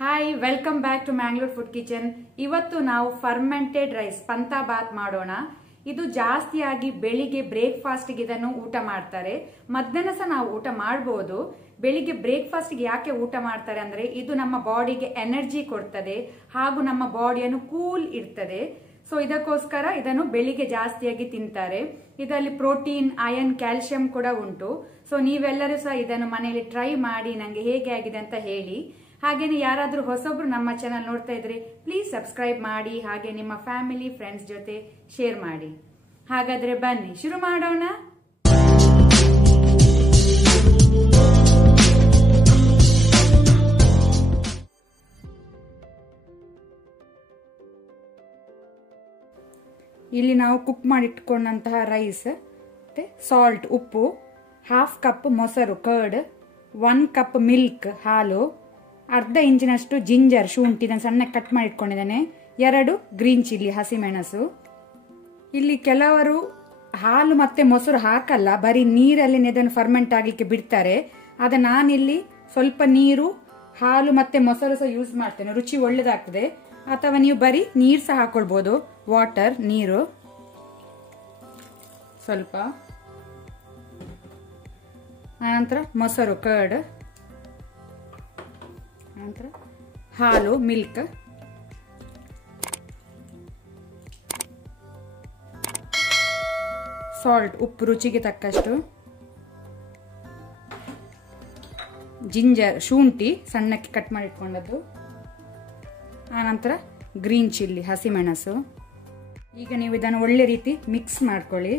Hi, welcome back to Mangalore food kitchen. ಇವತ್ತು ನಾವು fermented rice ಪಂತಾ Baat ಮಾಡೋಣ. ಇದು ಜಾಸ್ತಿಯಾಗಿ ಬೆಳಿಗ್ಗೆ ಬ್ರೇಕ್ಫಾಸ್ಟ್ಗೆ ಇದನ್ನು ಊಟ ಮಾಡ್ತಾರೆ. ಮಧ್ಯಾಹ್ನ ಸಹ ನಾವು ಊಟ ಮಾಡಬಹುದು. ಬೆಳಿಗ್ಗೆ ಬ್ರೇಕ್ಫಾಸ್ಟ್ಗೆ ಯಾಕೆ ಊಟ ಮಾಡ್ತಾರೆ ಅಂದ್ರೆ ಇದು ನಮ್ಮ ಬಾಡಿಗೆ ಎನರ್ಜಿ ಕೊಡ್ತದೆ ಹಾಗೂ ನಮ್ಮ ಬಾಡಿಯನ್ನು ಕೂಲ್ ಇರ್ತದೆ. ಸೊ ಇದಕ್ಕೋಸ್ಕರ ಇದನ್ನು ಬೆಳಿಗ್ಗೆ ಜಾಸ್ತಿಯಾಗಿ ತಿಂತಾರೆ. ಇದರಲ್ಲಿ ಪ್ರೋಟೀನ್, ಐರನ್, ಕ್ಯಾಲ್ಸಿಯಂ ಕೂಡ ಉಂಟು. ಸೊ ನೀವೆಲ್ಲರೂ ಸಹ ಇದನ್ನು ಮನೆಯಲ್ಲಿ ಟ್ರೈ ಮಾಡಿ ನಂಗೆ ಹೇಗೆ ಆಗಿದೆ ಅಂತ ಹೇಳಿ. ಹಾಗೇನೆ ಯಾರಾದ್ರೂ ಹೊಸಬ್ರು ನಮ್ಮ ಚಾನಲ್ ನೋಡ್ತಾ ಇದ್ರೆ ಪ್ಲೀಸ್ ಸಬ್ಸ್ಕ್ರೈಬ್ ಮಾಡಿ, ಹಾಗೆ ನಿಮ್ಮ ಫ್ಯಾಮಿಲಿ ಫ್ರೆಂಡ್ಸ್ ಜೊತೆ ಶೇರ್ ಮಾಡಿ. ಹಾಗಾದ್ರೆ ಬನ್ನಿ ಶುರು ಮಾಡೋಣ. ಇಲ್ಲಿ ನಾವು ಕುಕ್ ಮಾಡಿಟ್ಕೊಂಡಂತಹ ರೈಸ್, ಸಾಲ್ಟ್, ಉಪ್ಪು, 1/2 ಕಪ್ ಮೊಸರು ಕರ್ಡ್, 1 ಕಪ್ ಮಿಲ್ಕ್ ಹಾಲು, ಅರ್ಧ ಇಂಚಿನಷ್ಟು ಜಿಂಜರ್ ಶುಂಠಿ ಇದನ್ನು ಸಣ್ಣಕ್ಕೆ ಕಟ್ ಮಾಡಿ ಇಟ್ಕೊಂಡಿದ್ದೇನೆ, 2 ಗ್ರೀನ್ ಚಿಲ್ಲಿ ಹಸಿಮೆಣಸು. ಇಲ್ಲಿ ಕೆಲವರು ಹಾಲು ಮತ್ತೆ ಮೊಸರು ಹಾಕಲ್ಲ, ಬರೀ ನೀರಲ್ಲಿ ಇದನ್ನು ಫರ್ಮೆಂಟ್ ಆಗ್ಲಿಕ್ಕೆ ಬಿಡ್ತಾರೆ. ಆದ ನಾನಿಲ್ಲಿ ಸ್ವಲ್ಪ ನೀರು, ಹಾಲು ಮತ್ತೆ ಮೊಸರು ಸಹ ಯೂಸ್ ಮಾಡ್ತೇನೆ, ರುಚಿ ಒಳ್ಳೇದಾಗ್ತದೆ. ಅಥವಾ ನೀವು ಬರೀ ನೀರು ಸಹ ಹಾಕೊಳ್ಬಹುದು, ವಾಟರ್, ನೀರು ಸ್ವಲ್ಪ, ಆನಂತರ ಮೊಸರು ಕರ್ಡ್, ನಂತರ ಹಾಲು ಮಿಲ್ಕ್, ಸಾಲ್ಟ್ ಉಪ್ಪು ರುಚಿಗೆ ತಕ್ಕಷ್ಟು, ಜಿಂಜರ್ ಶುಂಠಿ ಸಣ್ಣಕ್ಕೆ ಕಟ್ ಮಾಡಿ ಇಟ್ಕೊಂಡದ್ದು, ಆನಂತರ ಗ್ರೀನ್ ಚಿಲ್ಲಿ ಹಸಿಮೆಣಸು. ಈಗ ನೀವು ಇದನ್ನು ಒಳ್ಳೆ ರೀತಿ ಮಿಕ್ಸ್ ಮಾಡ್ಕೊಳ್ಳಿ.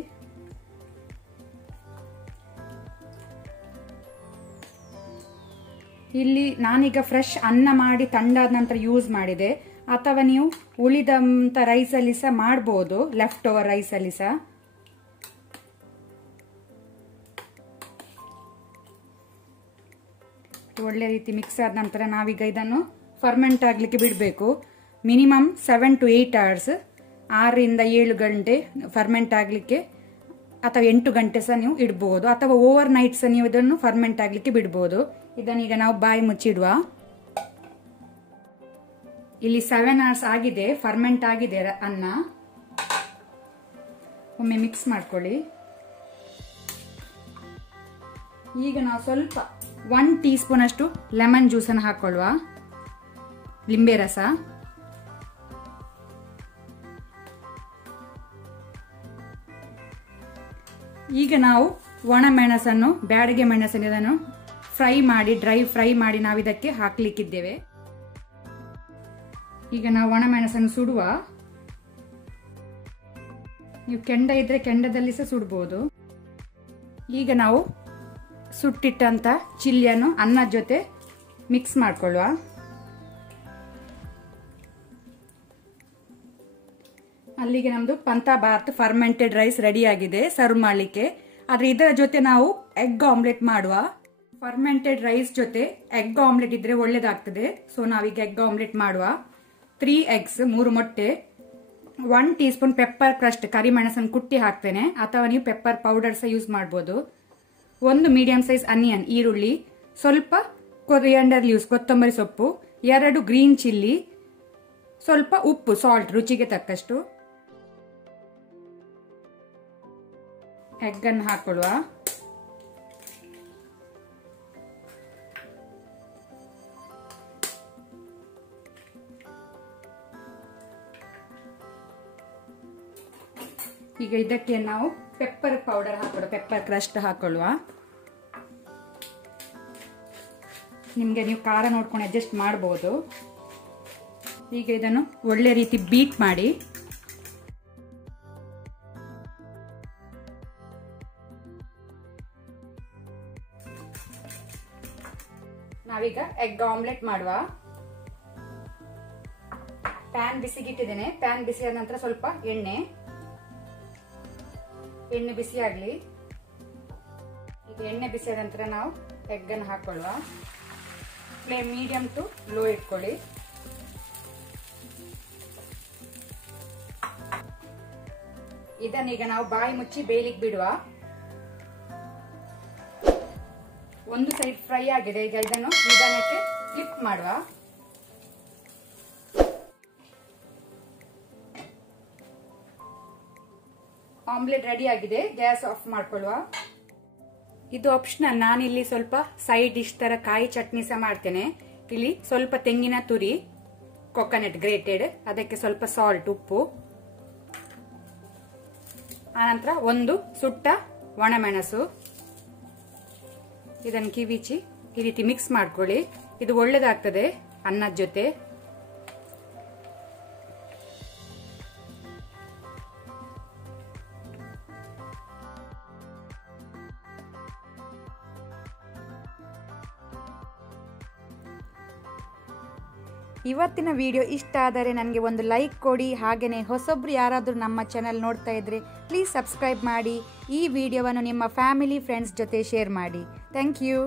ಇಲ್ಲಿ ನಾನೀಗ ಫ್ರೆಶ್ ಅನ್ನ ಮಾಡಿ ತಣ್ಣಾದ ನಂತರ ಯೂಸ್ ಮಾಡಿದೆ, ಅಥವಾ ನೀವು ಉಳಿದಂತ ರೈಸ್ ಅಲ್ಲಿ ಸಹ ಮಾಡಬಹುದು, ಲೆಫ್ಟ್ ಓವರ್ ರೈಸ್ ಅಲ್ಲಿ ಸಹ. ಒಳ್ಳೆ ರೀತಿ ಮಿಕ್ಸ್ ಆದ ನಂತರ ನಾವೀಗ ಇದನ್ನು ಫರ್ಮೆಂಟ್ ಆಗ್ಲಿಕ್ಕೆ ಬಿಡಬೇಕು. ಮಿನಿಮಮ್ 7 to 8 hours, 6 to 7 ಗಂಟೆ ಫರ್ಮೆಂಟ್ ಆಗ್ಲಿಕ್ಕೆ, ಅಥವಾ 8 ಗಂಟೆ ಸಹ ನೀವು ಇಡಬಹುದು, ಅಥವಾ ಓವರ್ ನೈಟ್ ಸಹ ನೀವು ಇದನ್ನು ಫರ್ಮೆಂಟ್ ಆಗ್ಲಿಕ್ಕೆ ಬಿಡಬಹುದು. ಇದನ್ನೀಗ ನಾವು ಬಾಯಿ ಮುಚ್ಚಿಡುವ. ಇಲ್ಲಿ 7 hours ಆಗಿದೆ, ಫರ್ಮೆಂಟ್ ಆಗಿದೆ ಅನ್ನ. ಒಮ್ಮೆ ಮಿಕ್ಸ್ ಮಾಡ್ಕೊಳ್ಳಿ. ಈಗ ನಾವು ಸ್ವಲ್ಪ 1 ಟೀ ಸ್ಪೂನ್ ಅಷ್ಟು ಲೆಮನ್ ಜ್ಯೂಸ್ ಅನ್ನು ಹಾಕೊಳ್ಳುವ, ಲಿಂಬೆ ರಸ. ಈಗ ನಾವು ಒಣ ಮೆಣಸನ್ನು, ಬ್ಯಾಡಗೆ ಮೆಣಸನ್ನು ಇದನ್ನು ಫ್ರೈ ಮಾಡಿ, ಡ್ರೈ ಫ್ರೈ ಮಾಡಿ ನಾವು ಇದಕ್ಕೆ ಹಾಕ್ಲಿಕ್ಕಿದ್ದೇವೆ. ಈಗ ನಾವು ಒಣ ಮೆಣಸನ್ನು ಸುಡುವ. ನೀವು ಕೆಂಡ ಇದ್ರೆ ಕೆಂಡದಲ್ಲಿ ಸಹ ಸುಡಬಹುದು. ಈಗ ನಾವು ಸುಟ್ಟಿಟ್ಟಂತ ಚಿಲ್ಲಿಯನ್ನು ಅನ್ನದ ಜೊತೆ ಮಿಕ್ಸ್ ಮಾಡ್ಕೊಳ್ಳುವ. ಅಲ್ಲಿಗೆ ನಮ್ದು ಪಂತಾ ಬಾತ್ ಫರ್ಮೆಂಟೆಡ್ ರೈಸ್ ರೆಡಿ ಆಗಿದೆ ಸರ್ವ್ ಮಾಡ್ಲಿಕ್ಕೆ. ಆದ್ರೆ ಇದರ ಜೊತೆ ನಾವು ಎಗ್ ಆಮ್ಲೆಟ್ ಮಾಡುವ. ಫರ್ಮೆಂಟೆಡ್ ರೈಸ್ ಜೊತೆ ಎಗ್ ಆಮ್ಲೆಟ್ ಇದ್ರೆ ಒಳ್ಳೇದಾಗ್ತದೆ. ಸೊ ನಾವೀಗ ಎಗ್ ಆಮ್ಲೆಟ್ ಮಾಡುವ. 3 eggs, 3 ಮೊಟ್ಟೆ, 1 ಟೀ ಸ್ಪೂನ್ ಪೆಪ್ಪರ್ ಕ್ರಸ್ಟ್, ಕರಿಮೆಣಸನ್ನು ಕುಟ್ಟಿ ಹಾಕ್ತೇನೆ, ಅಥವಾ ನೀವು ಪೆಪ್ಪರ್ ಪೌಡರ್ ಸಹ ಯೂಸ್ ಮಾಡಬಹುದು. 1 ಮೀಡಿಯಂ ಸೈಜ್ ಅನಿಯನ್, ಈರುಳ್ಳಿ, ಸ್ವಲ್ಪ ಕೊರಿಯಾಂಡರ್ ಲೀವ್ಸ್, ಕೊತ್ತಂಬರಿ ಸೊಪ್ಪು, 2 ಗ್ರೀನ್ ಚಿಲ್ಲಿ, ಸ್ವಲ್ಪ ಉಪ್ಪು, ಸಾಲ್ಟ್ ರುಚಿಗೆ ತಕ್ಕಷ್ಟು. ಎಗ್ ಅನ್ನು ಹಾಕೊಳ್ಳುವ. ಈಗ ಇದಕ್ಕೆ ನಾವು ಪೆಪ್ಪರ್ ಪೌಡರ್ ಹಾಕೊಳ್ಳುವ, ಪೆಪ್ಪರ್ ಕ್ರಸ್ಟ್ ಹಾಕೊಳ್ಳುವ. ನಿಮ್ಗೆ ನೀವು ಖಾರ ನೋಡ್ಕೊಂಡು ಅಡ್ಜಸ್ಟ್ ಮಾಡಬಹುದು. ಈಗ ಇದನ್ನು ಒಳ್ಳೆ ರೀತಿ ಬೀಟ್ ಮಾಡಿ. ನಾವೀಗ ಎಗ್ ಆಮ್ಲೆಟ್ ಮಾಡುವ. ಪ್ಯಾನ್ ಬಿಸಿಗಿಟ್ಟಿದ್ದೇನೆ. ಪ್ಯಾನ್ ಬಿಸಿ ಆದ ನಂತರ ಸ್ವಲ್ಪ ಎಣ್ಣೆ ಬಿಸಿ ಆಗ್ಲಿ. ಈಗ ಎಣ್ಣೆ ಬಿಸಿ ಆದ ನಂತರ ನಾವು ಎಗ್ ಅನ್ನು ಹಾಕೊಳ್ಳುವ. ಫ್ಲೇಮ್ ಮೀಡಿಯಂ ಟು ಲೋ ಇಟ್ಕೊಳ್ಳಿ. ಇದನ್ನೀಗ ನಾವು ಬಾಯಿ ಮುಚ್ಚಿ ಬೇಯಲಿಕ್ಕೆ ಬಿಡುವ. ಒಂದು ಸೈಡ್ ಫ್ರೈ ಆಗಿದೆ. ಈಗ ಇದನ್ನು ನಿಧಾನಕ್ಕೆ ಫ್ಲಿಪ್ ಮಾಡುವ. ಆಮ್ಲೆಟ್ ರೆಡಿ ಆಗಿದೆ. ಗ್ಯಾಸ್ ಆಫ್ ಮಾಡ್ಕೊಳ್ಳುವ. ಇದು ಆಪ್ಷನಲ್. ನಾನಿಲ್ಲಿ ಸ್ವಲ್ಪ ಸೈಡ್ ಡಿಶ್ ತರ ಕಾಯಿ ಚಟ್ನಿ ಸಹ ಮಾಡ್ತೇನೆ. ಇಲ್ಲಿ ಸ್ವಲ್ಪ ತೆಂಗಿನ ತುರಿ, ಕೊಕೊನಟ್ ಗ್ರೇಟೆಡ್, ಅದಕ್ಕೆ ಸ್ವಲ್ಪ ಸಾಲ್ಟ್, ಉಪ್ಪು, ಆನಂತರ ಒಂದು ಸುಟ್ಟ ಒಣಮೆಣಸು. ಇದನ್ನು ಕಿವಿಚಿ ಈ ರೀತಿ ಮಿಕ್ಸ್ ಮಾಡ್ಕೊಳ್ಳಿ. ಇದು ಒಳ್ಳೇದಾಗ್ತದೆ ಅನ್ನದ ಜೊತೆ. ಇವತ್ತಿನ ವಿಡಿಯೋ ಇಷ್ಟ ಆದರೆ ನನಗೆ ಒಂದು ಲೈಕ್ ಕೊಡಿ. ಹಾಗೆಯೇ ಹೊಸೊಬ್ರು ಯಾರಾದರೂ ನಮ್ಮ ಚಾನೆಲ್ ನೋಡ್ತಾ ಇದ್ದರೆ ಪ್ಲೀಸ್ ಸಬ್ಸ್ಕ್ರೈಬ್ ಮಾಡಿ. ಈ ವಿಡಿಯೋವನ್ನು ನಿಮ್ಮ ಫ್ಯಾಮಿಲಿ ಫ್ರೆಂಡ್ಸ್ ಜೊತೆ ಶೇರ್ ಮಾಡಿ. Thank you.